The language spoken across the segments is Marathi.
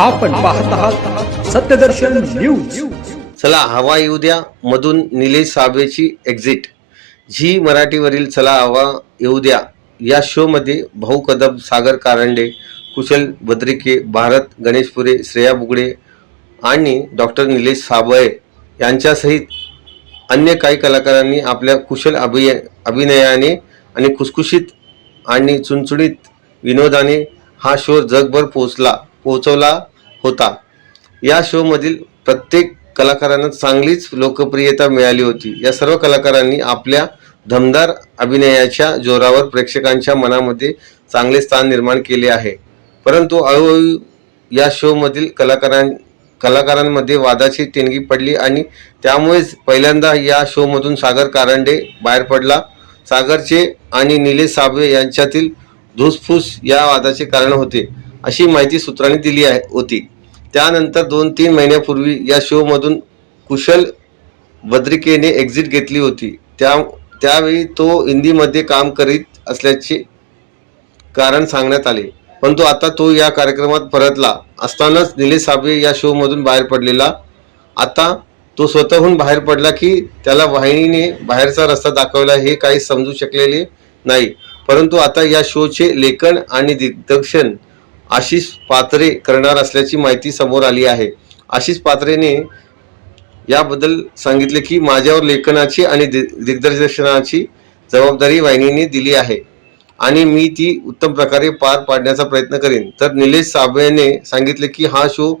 आपण पाहत आहात सत्यदर्शन न्यूज। चला हवा येऊ द्या मधून निलेश साबळेची एक्झिट। झी मराठीवरील चला हवा येऊ द्या या शो मध्ये भाऊ कदम, सागर कारंडे, कुशल भद्रिके, भारत गणेशपुरे, श्रेया बुगडे आणि डॉक्टर निलेश साबळे यांच्यासहित अन्य काही कलाकारांनी आपल्या कुशल अभिनयाने आणि खुसखुशीत आणि चुणचुणीत विनोदाने हा शो जगभर पोहोचवला होता। या शो मधील प्रत्येक कलाकारांना चांगलीच लोकप्रियता मिळाली होती। या सर्व कलाकारांनी आपल्या दमदार अभिनयाच्या जोरावर प्रेक्षकांच्या मनामध्ये चांगले स्थान निर्माण केले आहे। परंतु हळूहळू या शो मधील कलाकारांमध्ये वादाची टेंगी पडली आणि त्यामुळेच पहिल्यांदा या शो मधून सागर कारंडे बाहेर पडला। सागरचे आणि निलेश साबळे यांच्यातील धुसफूस या वादाचे कारण होते अशी माहिती सूत्रांनी दिली होती। त्यानंतर 2-3 महिन्यापूर्वी या शो मधून कुशल भद्रिकेने एक्झिट घेतली होती। त्यावेळी तो हिंदीमध्ये काम करीत असल्याचे कारण सांगण्यात आले, परंतु आता तो या कार्यक्रमात परतला असतानाच निलेश साबळे या शो मधून बाहेर पडलेला। आता तो स्वतःहून बाहेर पडला की त्याला वाहिनीने बाहेरचा रस्ता दाखवला हे काही समजू शकलेले नाही। परंतु आता या शोचे लेखन आणि दिग्दर्शन आशिष पात्रे करणार असल्याची माहिती समोर आली आहे। आशिष पात्रेने याबद्दल सांगितले की माझ्यावर लेखनाची आणि दिग्दर्शनाची जबाबदारी वाहिनीने दिली आहे आणि मी ती उत्तम प्रकारे पार पाडण्याचा प्रयत्न करेन। तर निलेश साबळेने सांगितले की हा शो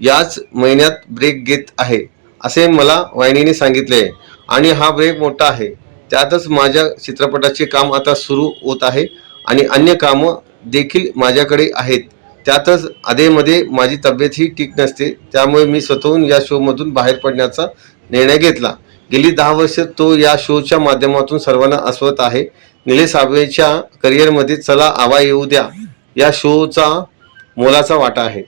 याच महिन्यात ब्रेक घेत आहे असे मला वाहिनीने सांगितले आहे आणि हा ब्रेक मोठा आहे। त्यातच माझ्या चित्रपटाचे काम आता सुरू होत आहे आणि अन्य कामं देखील माझ्याकडे आहेत। त्यातच अधेमध्ये माझी तब्येतही ठीक नसते, त्यामुळे मी स्वतःहून या शो मधून बाहेर पडण्याचा निर्णय घेतला। गेली 10 वर्ष तो या शोच्या माध्यमातून सर्वांना हसवत आहे। निलेश साबळेच्या करिअरमध्ये चला हवा येऊ द्या या शोचा मोलाचा वाटा आहे।